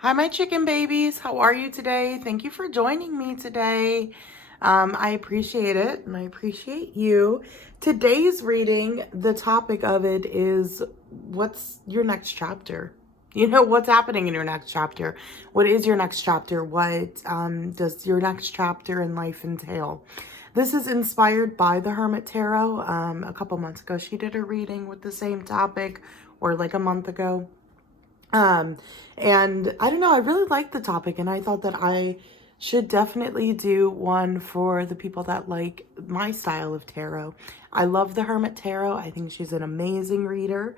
Hi, my chicken babies. How are you today? Thank you for joining me today. I appreciate it and I appreciate you. Today's reading, the topic of it is what's your next chapter? What's happening in your next chapter? What is your next chapter? What does your next chapter in life entail? This is inspired by the Hermit Tarot. A couple months ago, she did a reading with the same topic, or like a month ago. And I don't know, I really like the topic, and I thought that I should definitely do one for the people that like my style of tarot. I love the Hermit Tarot. I think she's an amazing reader.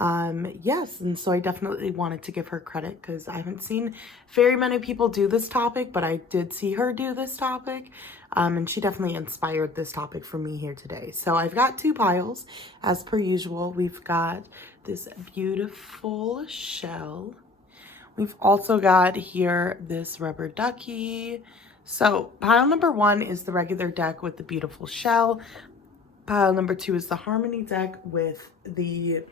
Yes, and so I definitely wanted to give her credit because I haven't seen very many people do this topic, but I did see her do this topic. And she definitely inspired this topic for me here today. So I've got two piles, as per usual. We've got this beautiful shell. We've also got here this rubber ducky. So pile number one is the regular deck with the beautiful shell. Pile number two is the harmony deck with the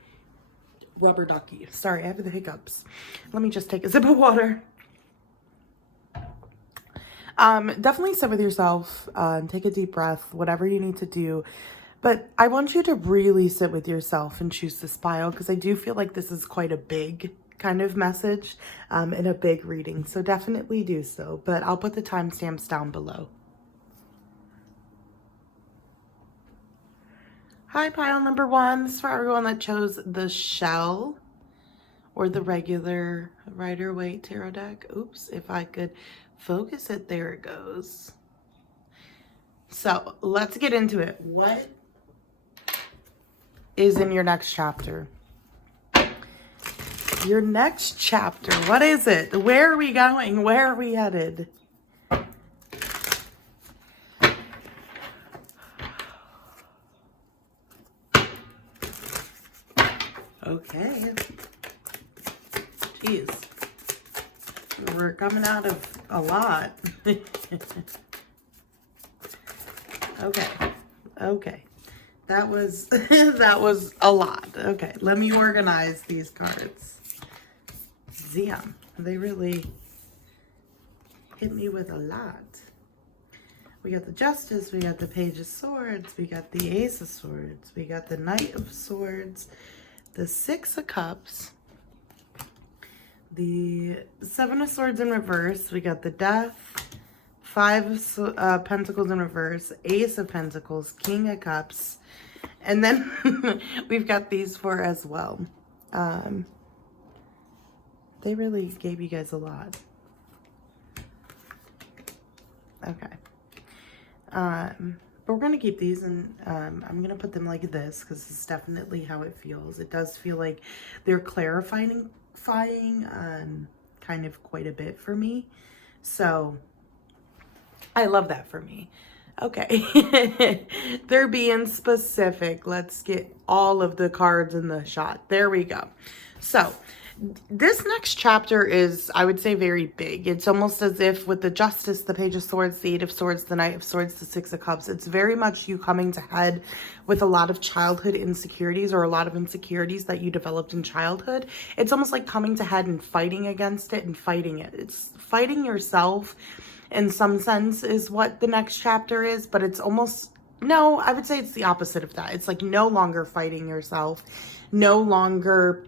rubber ducky. Sorry, I have the hiccups. Let me just take a sip of water. Definitely sit with yourself, take a deep breath, whatever you need to do. But I want you to really sit with yourself and choose this pile, because I do feel like this is quite a big kind of message and a big reading. So definitely do so. But I'll put the timestamps down below. Hi, pile number one. This is for everyone that chose the shell or the regular Rider-Waite tarot deck. Oops, if I could focus it, there it goes. So let's get into it. What is in your next chapter? Your next chapter, what is it? Where are we going? Where are we headed? Okay. Jeez. We're coming out of a lot. Okay. That was that was a lot. Okay, let me organize these cards. Damn, they really hit me with a lot. We got the Justice, we got the Page of Swords, we got the Ace of Swords, we got the Knight of Swords, the Six of Cups, the Seven of Swords in reverse, we got the Death, Five of Pentacles in reverse, Ace of Pentacles, King of Cups, and then we've got these four as well. They really gave you guys a lot. Okay. But we're going to keep these, and I'm going to put them like this because it's definitely how it feels. It does feel like they're clarifying kind of quite a bit for me. So I love that for me. Okay. They're being specific. Let's get all of the cards in the shot. There we go. So this next chapter is, I would say, very big. It's almost as if with the Justice, the Page of Swords, the Eight of Swords, the Knight of Swords, the Six of Cups, it's very much you coming to head with a lot of childhood insecurities, or a lot of insecurities that you developed in childhood. It's almost like coming to head and fighting against it and fighting it. It's fighting yourself in some sense is what the next chapter is, but it's almost, no, I would say it's the opposite of that. It's like no longer fighting yourself, no longer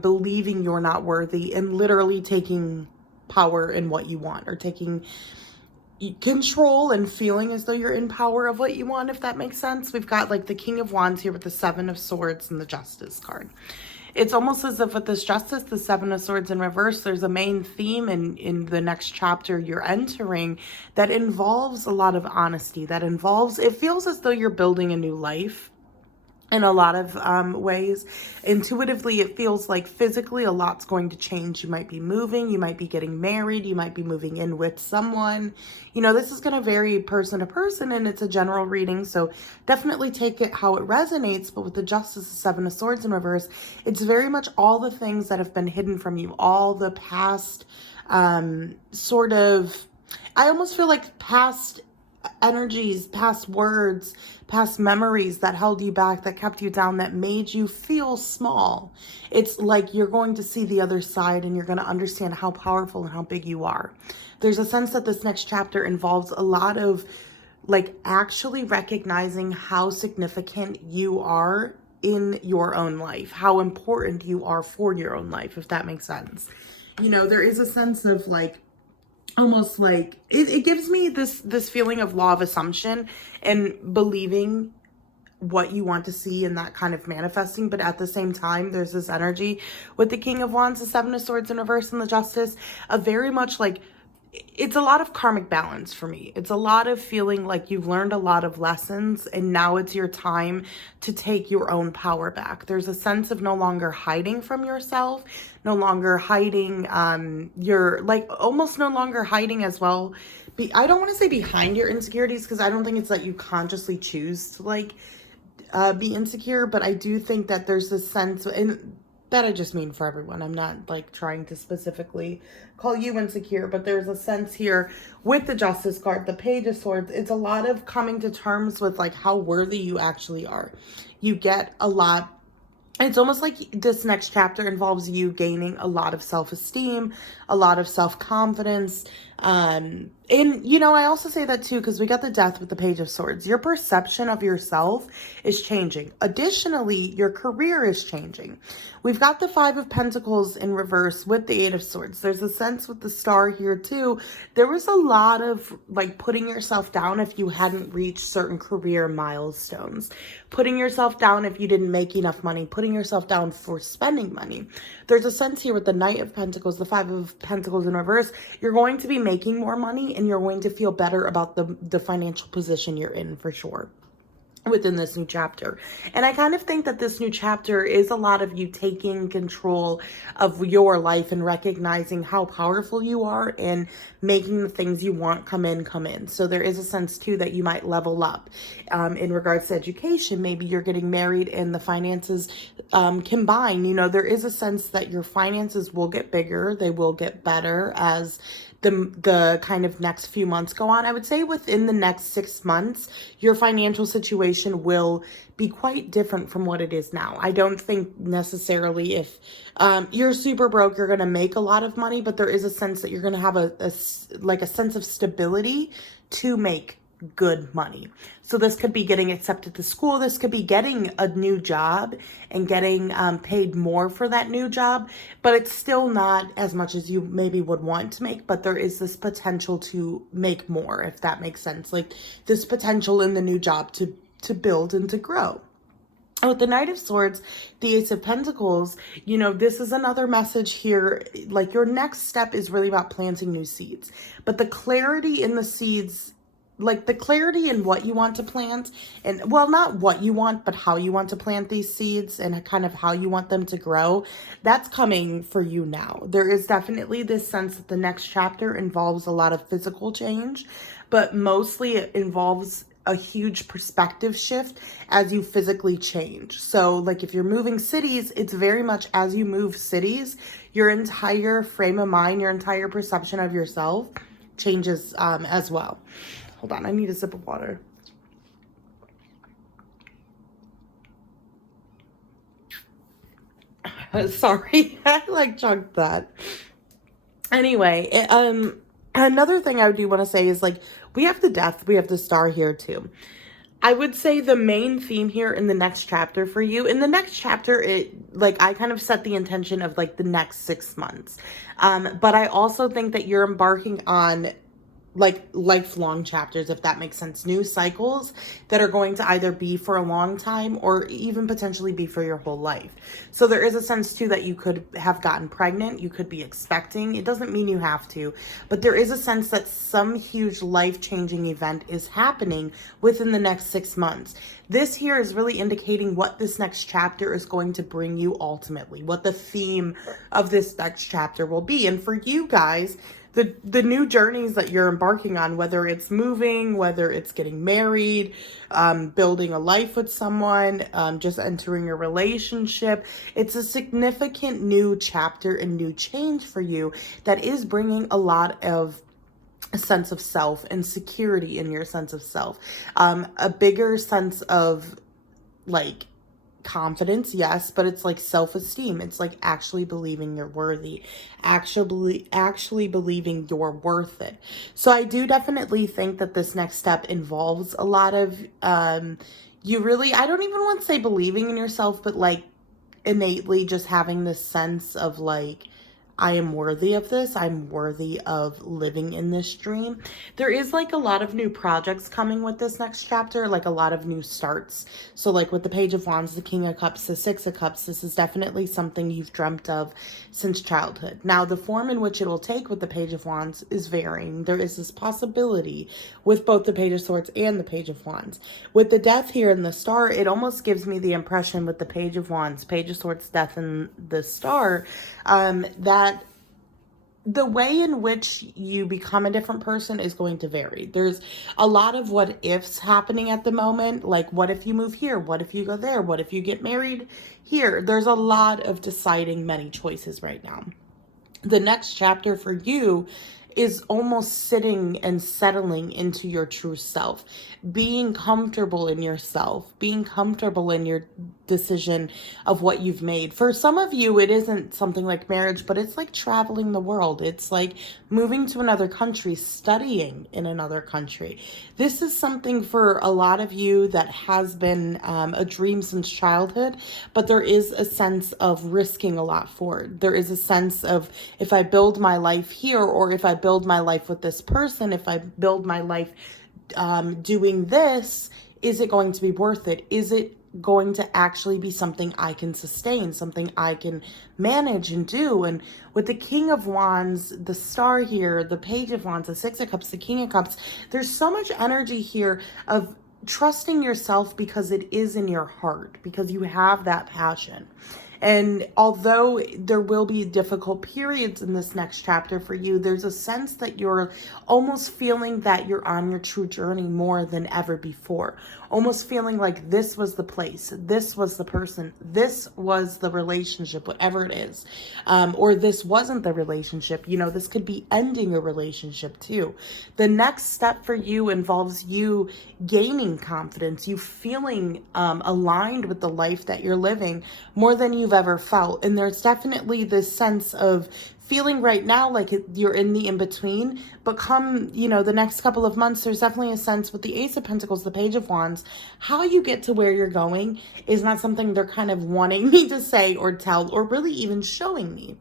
believing you're not worthy, and literally taking power in what you want, or taking control and feeling as though you're in power of what you want, if that makes sense. We've got like the King of Wands here with the Seven of Swords and the Justice card. It's almost as if with this Justice, the Seven of Swords in reverse, there's a main theme in the next chapter you're entering that involves a lot of honesty, that involves, it feels as though you're building a new life. In a lot of ways. Intuitively, it feels like physically a lot's going to change. You might be moving, you might be getting married, you might be moving in with someone. You know, this is going to vary person to person, and it's a general reading, so definitely take it how it resonates. But with the Justice, the Seven of Swords in reverse, it's very much all the things that have been hidden from you, all the past sort of, I almost feel like past energies, past words, past memories that held you back, that kept you down, that made you feel small. It's like you're going to see the other side and you're going to understand how powerful and how big you are. There's a sense that this next chapter involves a lot of like actually recognizing how significant you are in your own life, how important you are for your own life, if that makes sense. You know, there is a sense of like, almost like it gives me this feeling of law of assumption and believing what you want to see and that kind of manifesting. But at the same time, there's this energy with the King of Wands, the Seven of Swords in reverse, and the Justice, a very much like, it's a lot of karmic balance for me. It's a lot of feeling like you've learned a lot of lessons and now it's your time to take your own power back. There's a sense of no longer hiding from yourself, no longer hiding, you're like almost no longer hiding as well. I don't want to say behind your insecurities, because I don't think it's that you consciously choose to like be insecure, but I do think that there's this sense, and that I just mean for everyone. I'm not like trying to specifically call you insecure, but there's a sense here with the Justice card, the Page of Swords. It's a lot of coming to terms with like how worthy you actually are. You get a lot. It's almost like this next chapter involves you gaining a lot of self-esteem, a lot of self-confidence. And, you know, I also say that too, because we got the Death with the Page of Swords. Your perception of yourself is changing. Additionally, your career is changing. We've got the Five of Pentacles in reverse with the Eight of Swords. There's a sense with the Star here too. There was a lot of like putting yourself down if you hadn't reached certain career milestones. Putting yourself down if you didn't make enough money. Putting yourself down for spending money. There's a sense here with the Knight of Pentacles, the Five of Pentacles in reverse. You're going to be making more money and you're going to feel better about the financial position you're in for sure within this new chapter. And I kind of think that this new chapter is a lot of you taking control of your life and recognizing how powerful you are and making the things you want come in. So there is a sense too that you might level up in regards to education. Maybe you're getting married and the finances combine. You know, there is a sense that your finances will get bigger. They will get better as the kind of next few months go on. I would say within the next 6 months, your financial situation will be quite different from what it is now. I don't think necessarily if you're super broke, you're going to make a lot of money, but there is a sense that you're going to have a sense of stability to make good money. So this could be getting accepted to school. This could be getting a new job and getting paid more for that new job, but it's still not as much as you maybe would want to make, but there is this potential to make more, if that makes sense. Like this potential in the new job to build and to grow. With the Knight of Swords, the Ace of Pentacles, you know, this is another message here. Like your next step is really about planting new seeds, but the clarity in the seeds, like the clarity in what you want to plant, and well, not what you want, but how you want to plant these seeds and kind of how you want them to grow, that's coming for you now. There is definitely this sense that the next chapter involves a lot of physical change, but mostly it involves a huge perspective shift as you physically change. So like if you're moving cities, it's very much as you move cities, your entire frame of mind, your entire perception of yourself changes as well. Hold on, I need a sip of water. Sorry, I like chugged that. Anyway, another thing I do want to say is like we have the Death, we have the Star here too. I would say the main theme here in the next chapter for you, in the next chapter, it like I kind of set the intention of like the next 6 months. But I also think that you're embarking on like lifelong chapters, if that makes sense, new cycles that are going to either be for a long time or even potentially be for your whole life. So there is a sense too that you could have gotten pregnant, you could be expecting. It doesn't mean you have to, but there is a sense that some huge life-changing event is happening within the next 6 months. This here is really indicating what this next chapter is going to bring you ultimately, what the theme of this next chapter will be. And for you guys, the new journeys that you're embarking on, whether it's moving, whether it's getting married, building a life with someone, just entering a relationship, it's a significant new chapter and new change for you that is bringing a lot of a sense of self and security in your sense of self. A bigger sense of like confidence, yes, but it's like self-esteem. It's like actually believing you're worthy, actually believing you're worth it. So I do definitely think that this next step involves a lot of you really, I don't even want to say believing in yourself, but like innately just having this sense of like, I am worthy of this. I'm worthy of living in this dream. There is like a lot of new projects coming with this next chapter, like a lot of new starts. So like with the Page of Wands, the King of Cups, the Six of Cups, this is definitely something you've dreamt of since childhood. Now, the form in which it will take with the Page of Wands is varying. There is this possibility with both the Page of Swords and the Page of Wands. With the Death here and the Star, it almost gives me the impression with the Page of Wands, Page of Swords, Death, and the Star, that the way in which you become a different person is going to vary. There's a lot of what ifs happening at the moment. Like, what if you move here? What if you go there? What if you get married here? There's a lot of deciding many choices right now. The next chapter for you is almost sitting and settling into your true self, being comfortable in yourself, being comfortable in your decision of what you've made. For some of you, it isn't something like marriage, but it's like traveling the world. It's like moving to another country, studying in another country. This is something for a lot of you that has been a dream since childhood, but there is a sense of risking a lot for it. There is a sense of, if I build my life here, or if I build my life with this person, if I build my life doing this, is it going to be worth it? Is it going to actually be something I can sustain, something I can manage and do? And with the King of Wands, the Star here, the Page of Wands, the Six of Cups, the King of Cups, there's so much energy here of trusting yourself because it is in your heart, because you have that passion. And although there will be difficult periods in this next chapter for you, there's a sense that you're almost feeling that you're on your true journey more than ever before. Almost feeling like this was the place, this was the person, this was the relationship, whatever it is. Or this wasn't the relationship. You know, this could be ending a relationship too. The next step for you involves you gaining confidence, you feeling aligned with the life that you're living more than you've ever felt. And there's definitely this sense of feeling right now like you're in the in-between, but come, you know, the next couple of months, there's definitely a sense with the Ace of Pentacles, the Page of Wands, how you get to where you're going is not something they're kind of wanting me to say or tell or really even showing me.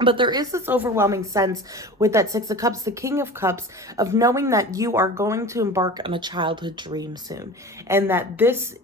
But there is this overwhelming sense with that Six of Cups, the King of Cups, of knowing that you are going to embark on a childhood dream soon, and that this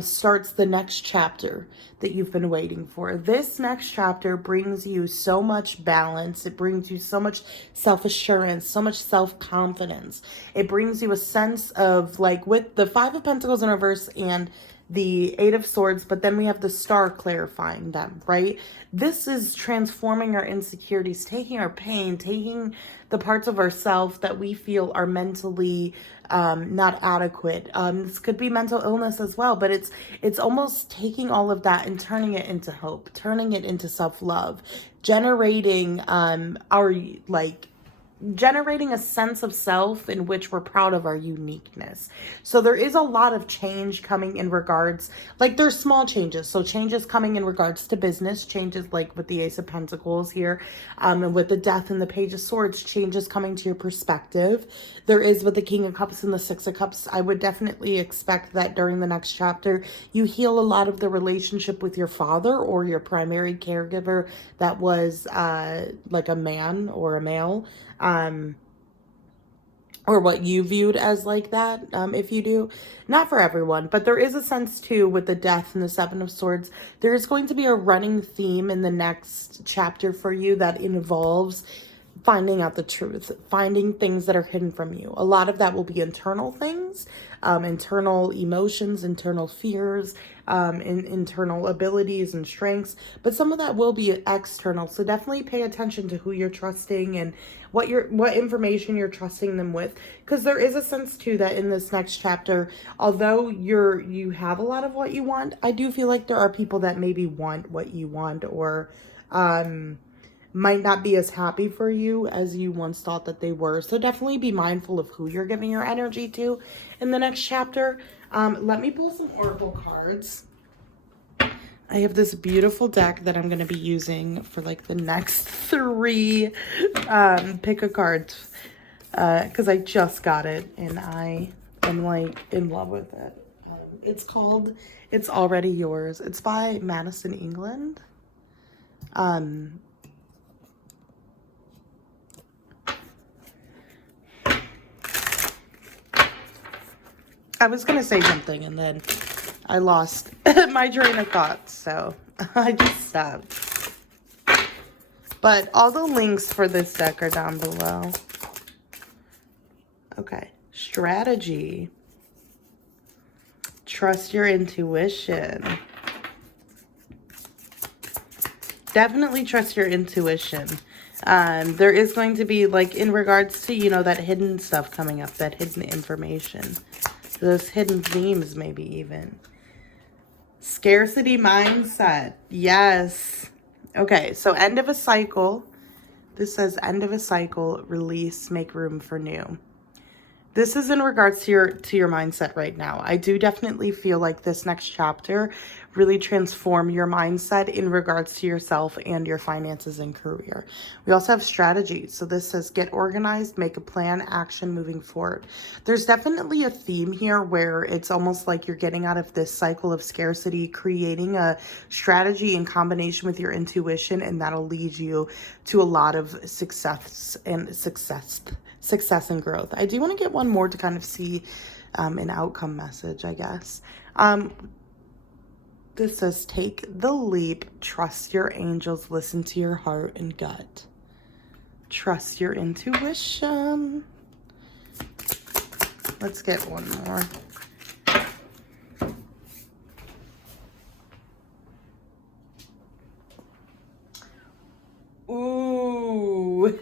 starts the next chapter that you've been waiting for. This next chapter brings you so much balance. It brings you so much self-assurance, so much self-confidence. It brings you a sense of, like, with the Five of Pentacles in reverse and the Eight of Swords, but then we have the Star clarifying them, right? This is transforming our insecurities, taking our pain, taking the parts of ourselves that we feel are mentally not adequate. This could be mental illness as well, but it's almost taking all of that and turning it into hope, turning it into self-love, generating generating a sense of self in which we're proud of our uniqueness. So there is a lot of change coming in regards, like there's small changes. So changes coming in regards to business, changes like with the Ace of Pentacles here, and with the Death and the Page of Swords, changes coming to your perspective. There is with the King of Cups and the Six of Cups. I would definitely expect that during the next chapter, you heal a lot of the relationship with your father or your primary caregiver that was like a man or a male. Or what you viewed as like that, if you do. Not for everyone, but there is a sense too with the Death and the Seven of Swords. There is going to be a running theme in the next chapter for you that involves finding out the truth, finding things that are hidden from you. A lot of that will be internal things, internal emotions, internal fears, internal abilities and strengths, but some of that will be external. So definitely pay attention to who you're trusting and what information you're trusting them with, because there is a sense too that in this next chapter, although you have a lot of what you want, I do feel like there are people that maybe want what you want, or might not be as happy for you as you once thought that they were. So definitely be mindful of who you're giving your energy to in the next chapter. Let me pull some oracle cards. I have this beautiful deck that I'm going to be using for like the next 3 pick a card, because I just got it and I am like in love with it. It's called It's Already Yours. It's by Madison, England. I was going to say something and then I lost my train of thought, so I just stopped. But all the links for this deck are down below. Okay. Strategy. Trust your intuition. Definitely trust your intuition. There is going to be, like, in regards to, you know, that hidden stuff coming up, that hidden information. Those hidden themes, maybe even. Scarcity mindset. Yes. Okay, so end of a cycle. This says end of a cycle, release, make room for new. This is in regards to your mindset right now. I do definitely feel like this next chapter really transform your mindset in regards to yourself and your finances and career. We also have strategy. So this says get organized, make a plan, action moving forward. There's definitely a theme here where it's almost like you're getting out of this cycle of scarcity, creating a strategy in combination with your intuition, and that'll lead you to a lot of success and growth. I do want to get one more to kind of see an outcome message, I guess. This says, take the leap, trust your angels, listen to your heart and gut. Trust your intuition. Let's get one more. Ooh,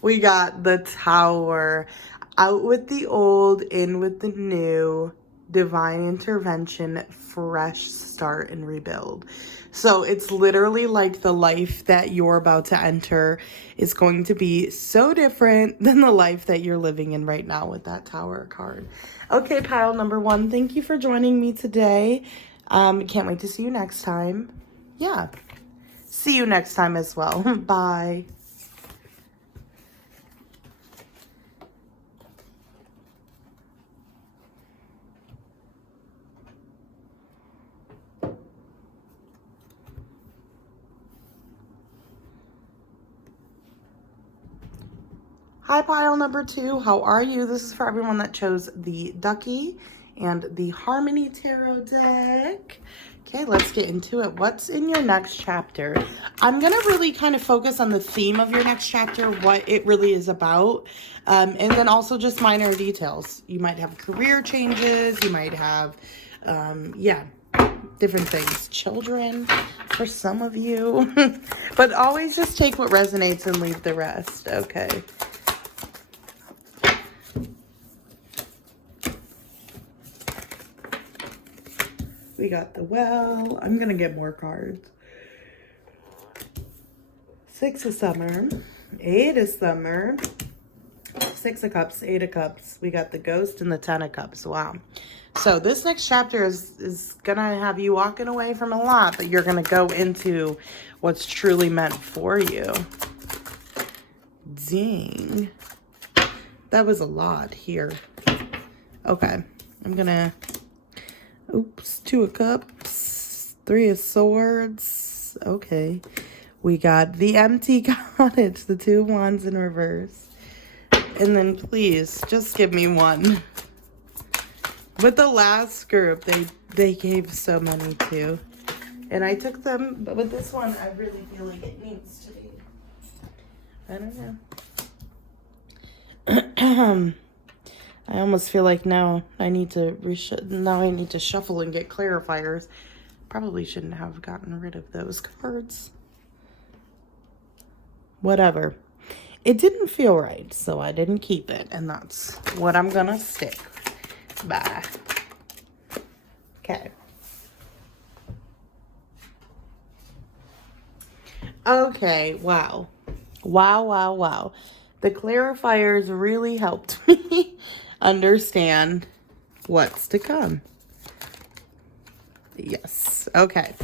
we got the Tower. Out with the old, in with the new. Divine intervention, fresh start and rebuild. So it's literally like the life that you're about to enter is going to be so different than the life that you're living in right now with that Tower card. Okay, pile number 1, thank you for joining me today. Can't wait to see you next time. Yeah. See you next time as well. Bye. Hi, pile number 2. How are you? This is for everyone that chose the Ducky and the Harmony Tarot deck. Okay, let's get into it. What's in your next chapter? I'm going to really kind of focus on the theme of your next chapter, what it really is about, and then also just minor details. You might have career changes. You might have, different things. Children for some of you. But always just take what resonates and leave the rest. Okay. We got the Well. I'm going to get more cards. 6 of Summer. 8 of Summer. 6 of Cups. 8 of Cups. We got the Ghost and the 10 of Cups. Wow. So this next chapter is going to have you walking away from a lot, but you're going to go into what's truly meant for you. Dang. That was a lot here. Okay. I'm going to... Oops, 2 of Cups, 3 of Swords. Okay. We got the Empty Cottage, the 2 of Wands in reverse. And then please, just give me one. With the last group, they gave so many too. And I took them, but with this one, I really feel like it needs to be. I don't know. I almost feel like now I need to shuffle and get clarifiers. Probably shouldn't have gotten rid of those cards. Whatever. It didn't feel right, so I didn't keep it, and that's what I'm gonna stick. Bye. Okay. Okay, wow. Wow, wow, wow. The clarifiers really helped me understand what's to come. Yes. Okay.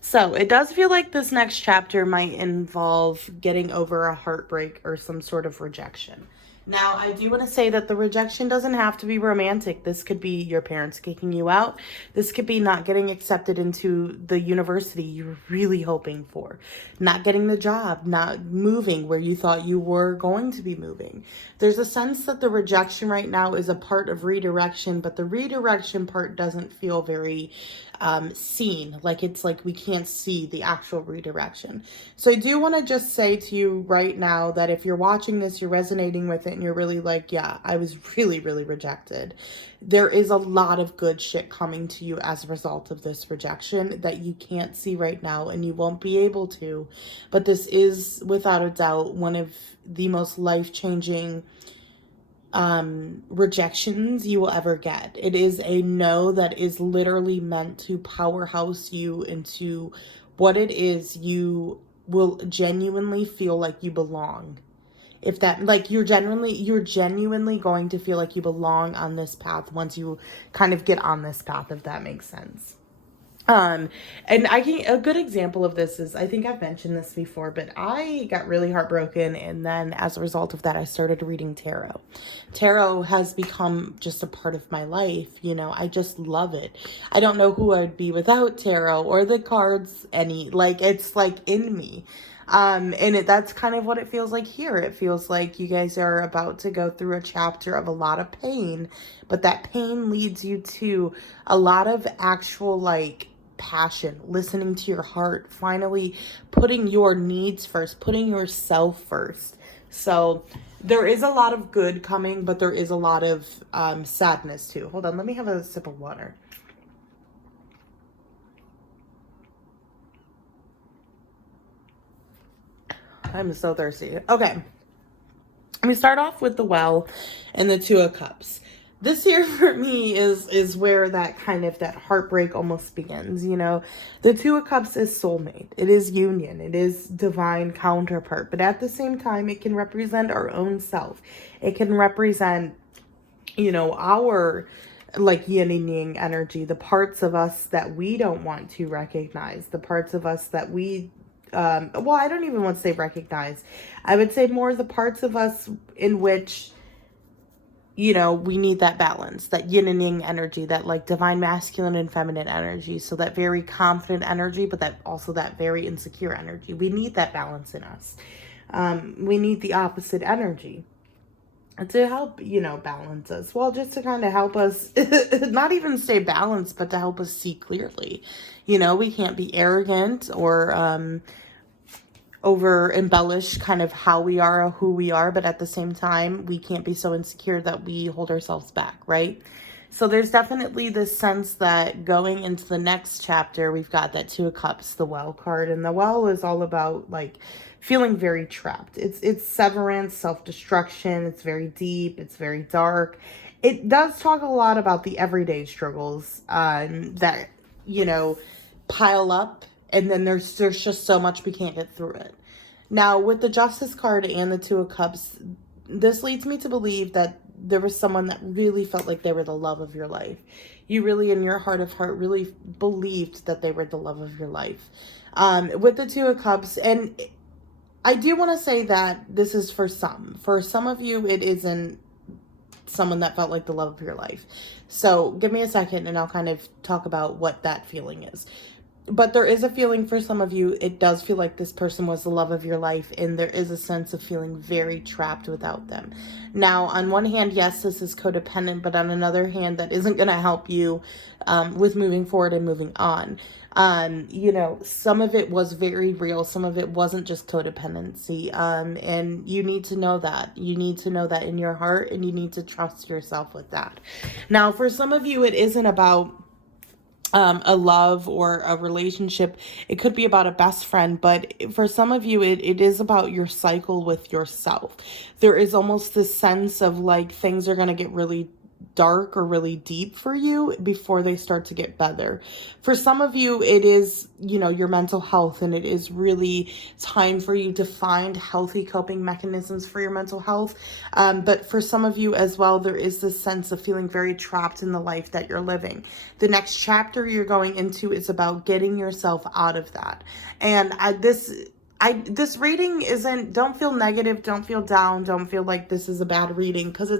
So it does feel like this next chapter might involve getting over a heartbreak or some sort of rejection. Now, I do want to say that the rejection doesn't have to be romantic. This could be your parents kicking you out. This could be not getting accepted into the university you were really hoping for, not getting the job, not moving where you thought you were going to be moving. There's a sense that the rejection right now is a part of redirection, but the redirection part doesn't feel very seen. Like it's like we can't see the actual redirection. So I do want to just say to you right now that if you're watching this, you're resonating with it and you're really like, yeah, I was really, really rejected. There is a lot of good shit coming to you as a result of this rejection that you can't see right now and you won't be able to. But this is without a doubt one of the most life-changing rejections you will ever get. It is a no that is literally meant to powerhouse you into what it is you will genuinely feel like you belong. If that, like, you're genuinely going to feel like you belong on this path once you kind of get on this path, if that makes sense. And a good example of this is, I think I've mentioned this before, but I got really heartbroken. And then as a result of that, I started reading tarot. Tarot has become just a part of my life. You know, I just love it. I don't know who I would be without tarot or the cards, it's like in me. That's kind of what it feels like here. It feels like you guys are about to go through a chapter of a lot of pain, but that pain leads you to a lot of actual, like, passion, listening to your heart, finally putting your needs first, putting yourself first. So there is a lot of good coming, but there is a lot of sadness too. Hold on, let me have a sip of water. I'm so thirsty. Okay. We start off with the Well and the Two of Cups. This here for me is where that kind of that heartbreak almost begins, you know. The Two of Cups is soulmate. It is union. It is divine counterpart. But at the same time, it can represent our own self. It can represent, you know, our like yin and yang energy, the parts of us that we don't want to recognize, the parts of us that we well, I don't even want to say recognize. I would say more the parts of us in which, you know, we need that balance, that yin and yang energy, that like divine masculine and feminine energy. So that very confident energy, but that also that very insecure energy. We need that balance in us. We need the opposite energy to help, you know, balance us. Well, just to kind of help us not even stay balanced, but to help us see clearly. You know, we can't be arrogant or over embellish kind of how we are or who we are, but at the same time, we can't be so insecure that we hold ourselves back, right? So there's definitely this sense that going into the next chapter, we've got that Two of Cups, the Well card, and the Well is all about like feeling very trapped. It's severance, self-destruction. It's very deep. It's very dark. It does talk a lot about the everyday struggles that, you know, pile up, and then there's just so much we can't get through it. Now, with the Justice card and the Two of Cups, this leads me to believe that there was someone that really felt like they were the love of your life. You really, in your heart of heart, really believed that they were the love of your life. With the Two of Cups, and I do want to say that this is for some. For some of you, it isn't someone that felt like the love of your life. So give me a second and I'll kind of talk about what that feeling is. But there is a feeling for some of you, it does feel like this person was the love of your life, and there is a sense of feeling very trapped without them. Now, on one hand, yes, this is codependent, but on another hand, that isn't going to help you with moving forward and moving on. You know, some of it was very real. Some of it wasn't just codependency. And you need to know that. You need to know that in your heart, and you need to trust yourself with that. Now, for some of you, it isn't about a love or a relationship. It could be about a best friend, but for some of you, it is about your cycle with yourself. There is almost this sense of like things are going to get really dark or really deep for you before they start to get better. For some of you, it is, your mental health, and it is really time for you to find healthy coping mechanisms for your mental health. But for some of you as well, there is this sense of feeling very trapped in the life that you're living. The next chapter you're going into is about getting yourself out of that. And this reading don't feel negative, don't feel down, don't feel like this is a bad reading, because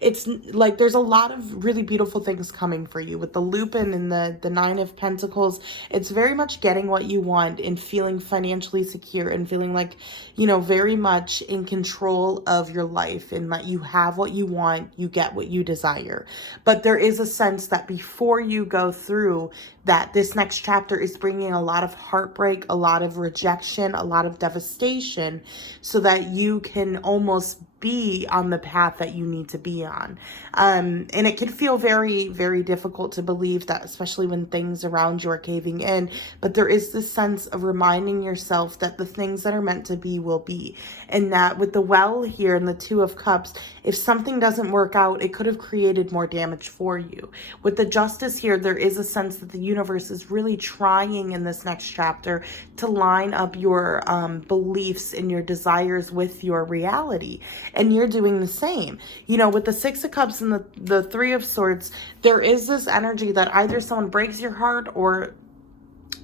it's like there's a lot of really beautiful things coming for you with the Lupin and the Nine of Pentacles. It's very much getting what you want and feeling financially secure and feeling like, very much in control of your life, and that you have what you want, you get what you desire. But there is a sense that before you go through that, this next chapter is bringing a lot of heartbreak, a lot of rejection, a lot of devastation, so that you can almost be on the path that you need to be on. And it can feel very, very difficult to believe that, especially when things around you are caving in. But there is this sense of reminding yourself that the things that are meant to be will be. And that with the Well here and the Two of Cups, if something doesn't work out, it could have created more damage for you. With the Justice here, there is a sense that the universe is really trying in this next chapter to line up your beliefs and your desires with your reality. And you're doing the same. With the Six of Cups and the Three of Swords, there is this energy that either someone breaks your heart, or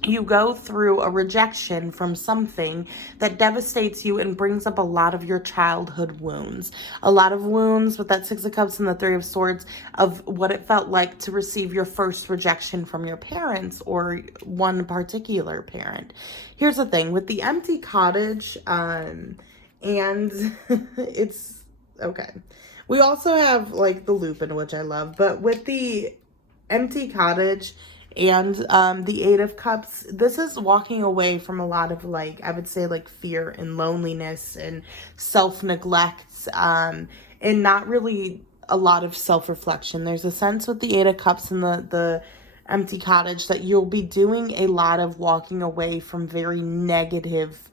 you go through a rejection from something that devastates you and brings up a lot of your childhood wounds. A lot of wounds with that Six of Cups and the Three of Swords of what it felt like to receive your first rejection from your parents, or one particular parent. Here's the thing with the Empty Cottage, and it's okay. We also have like the Lupin, which I love, but with the Empty Cottage and the Eight of Cups, this is walking away from a lot of, like, I would say, like, fear and loneliness and self-neglect, and not really a lot of self-reflection. There's a sense with the Eight of Cups and the Empty Cottage that you'll be doing a lot of walking away from very negative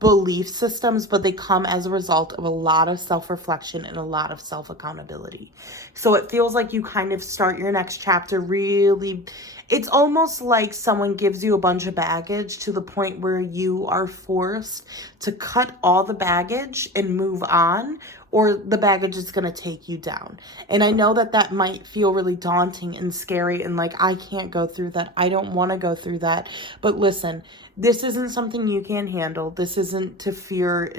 belief systems, but they come as a result of a lot of self-reflection and a lot of self-accountability. So it feels like you kind of start your next chapter really, it's almost like someone gives you a bunch of baggage to the point where you are forced to cut all the baggage and move on, or the baggage is going to take you down. And I know that might feel really daunting and scary, and like, I can't go through that. I don't want to go through that. But listen, this isn't something you can handle. This isn't to fear,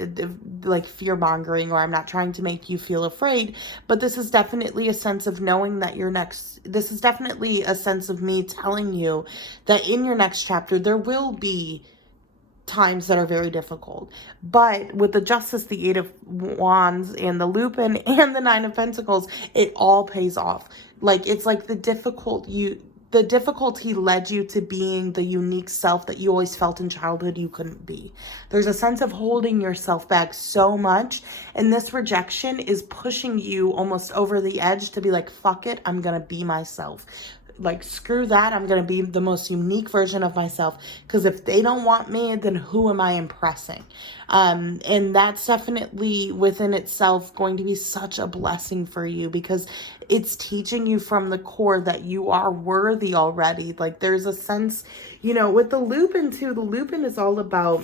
like fear mongering, or I'm not trying to make you feel afraid, but this is definitely a sense of knowing that this is definitely a sense of me telling you that in your next chapter, there will be times that are very difficult. But with the Justice, the Eight of Wands, and the Lupin, and the Nine of Pentacles, it all pays off. Like, it's like the difficulty led you to being the unique self that you always felt in childhood you couldn't be. There's a sense of holding yourself back so much, and this rejection is pushing you almost over the edge to be like, fuck it, I'm gonna be myself. Like, screw that, I'm going to be the most unique version of myself, because if they don't want me, then who am I impressing? And that's definitely within itself going to be such a blessing for you, because it's teaching you from the core that you are worthy already. Like, there's a sense, with the Lupin too, the Lupin is all about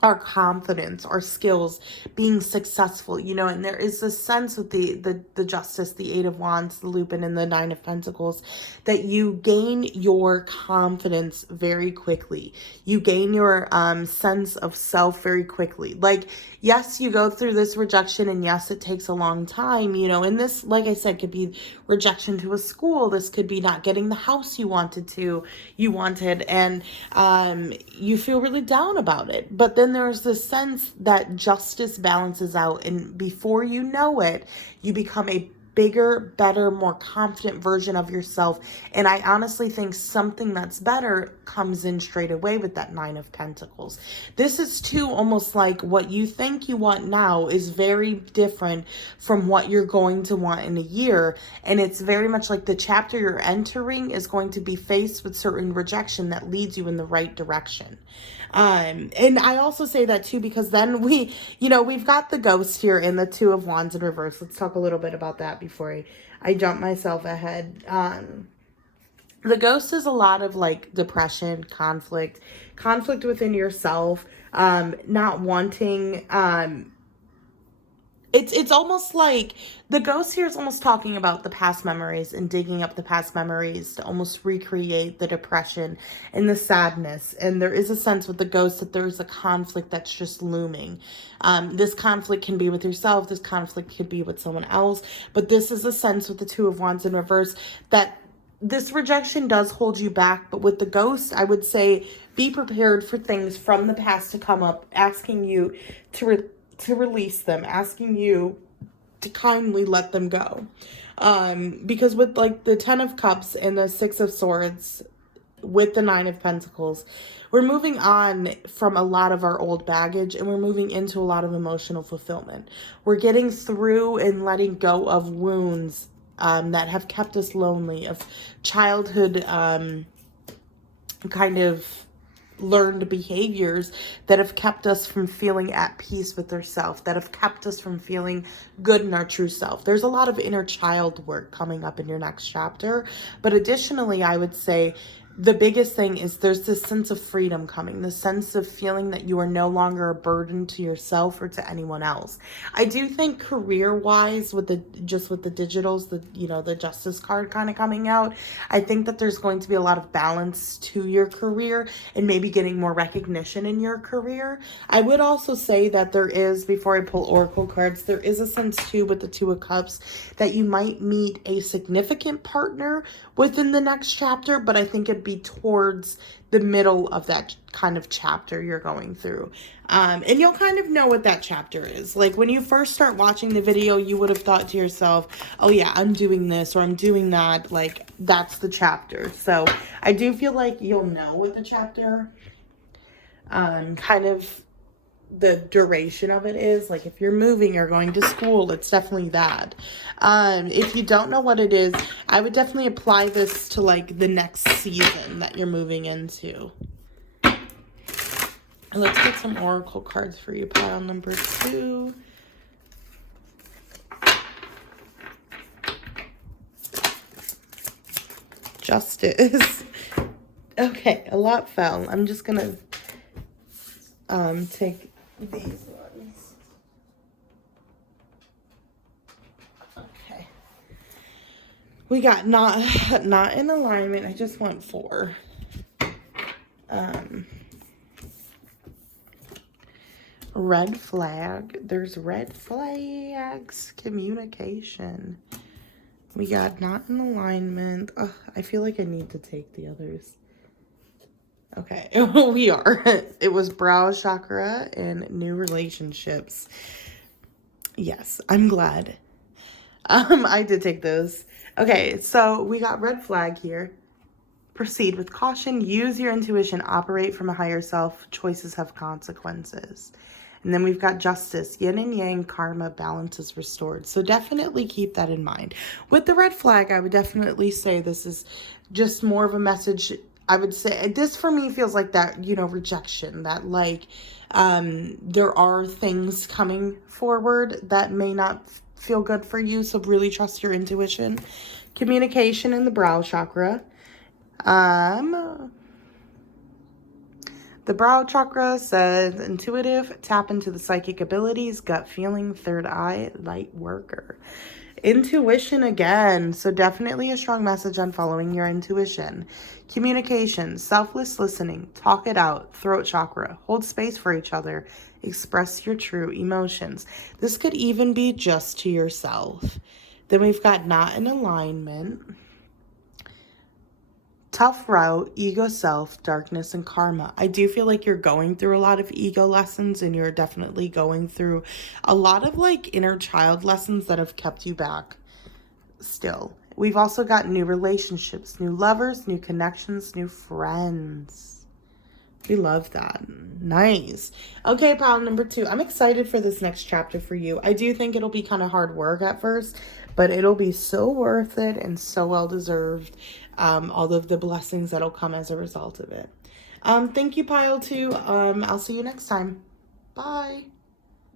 our confidence, our skills, being successful, and there is a sense with the Justice, the Eight of Wands, the Lupin, and the Nine of Pentacles, that you gain your confidence very quickly. You gain your sense of self very quickly. Like, yes, you go through this rejection, and yes, it takes a long time, and this, like I said, could be rejection to a school. This could be not getting the house you wanted, and you feel really down about it. But then there's this sense that justice balances out, and before you know it, you become a bigger, better, more confident version of yourself. And I honestly think something that's better comes in straight away with that Nine of Pentacles. This is too almost like what you think you want now is very different from what you're going to want in a year. And it's very much like the chapter you're entering is going to be faced with certain rejection that leads you in the right direction. And I also say that too, because then we've got the Ghost here in the Two of Wands in reverse. Let's talk a little bit about that before I jump myself ahead. The Ghost is a lot of like depression, conflict within yourself, not wanting, it's almost like the Ghost here is almost talking about the past memories and digging up the past memories to almost recreate the depression and the sadness. And there is a sense with the Ghost that there's a conflict that's just looming. This conflict can be with yourself. This conflict could be with someone else. But this is a sense with the Two of Wands in reverse that this rejection does hold you back. But with the Ghost, I would say be prepared for things from the past to come up, asking you to release them, asking you to kindly let them go. Because with like the 10 of Cups and the 6 of Swords with the 9 of Pentacles, we're moving on from a lot of our old baggage and we're moving into a lot of emotional fulfillment. We're getting through and letting go of wounds that have kept us lonely, of childhood kind of learned behaviors that have kept us from feeling at peace with ourselves, that have kept us from feeling good in our true self. There's a lot of inner child work coming up in your next chapter. But additionally, I would say the biggest thing is there's this sense of freedom coming, the sense of feeling that you are no longer a burden to yourself or to anyone else. I do think career-wise, with the digitals, the Justice card kind of coming out, I think that there's going to be a lot of balance to your career and maybe getting more recognition in your career. I would also say that there is, before I pull Oracle cards, there is a sense too with the Two of Cups that you might meet a significant partner within the next chapter, but I think it'd be towards the middle of that kind of chapter you're going through. And you'll kind of know what that chapter is. Like when you first start watching the video, you would have thought to yourself, oh yeah, I'm doing this or I'm doing that. Like that's the chapter. So I do feel like you'll know what the chapter, kind of the duration of it is. Like if you're moving or going to school, it's definitely that. If you don't know what it is, I would definitely apply this to like the next season that you're moving into. Let's get some Oracle cards for you, pile number 2. Justice. Okay, a lot fell. I'm just gonna take these ones. Okay. We got not in alignment. I just want 4. Red flag. There's red flags. Communication. We got not in alignment. Ugh, I feel like I need to take the others. Okay, we are. It was brow chakra and new relationships. Yes, I'm glad. I did take those. Okay, so we got red flag here. Proceed with caution. Use your intuition. Operate from a higher self. Choices have consequences. And then we've got justice. Yin and yang, karma, balance is restored. So definitely keep that in mind. With the red flag, I would definitely say this is just more of a message. I would say this for me feels like that, rejection, that like there are things coming forward that may not feel good for you. So really trust your intuition. Communication in the brow chakra. The brow chakra says intuitive, tap into the psychic abilities, gut feeling, third eye, light worker. Intuition again. So definitely a strong message on following your intuition. Communication, selfless listening, talk it out, throat chakra, hold space for each other, express your true emotions. This could even be just to yourself. Then we've got not in alignment. Tough route, ego self, darkness, and karma. I do feel like you're going through a lot of ego lessons and you're definitely going through a lot of like inner child lessons that have kept you back still. We've also got new relationships, new lovers, new connections, new friends. We love that. Nice. Okay, pile number 2. I'm excited for this next chapter for you. I do think it'll be kind of hard work at first, but it'll be so worth it and so well deserved. All of the blessings that'll come as a result of it. Thank you, Pile 2. I'll see you next time. Bye.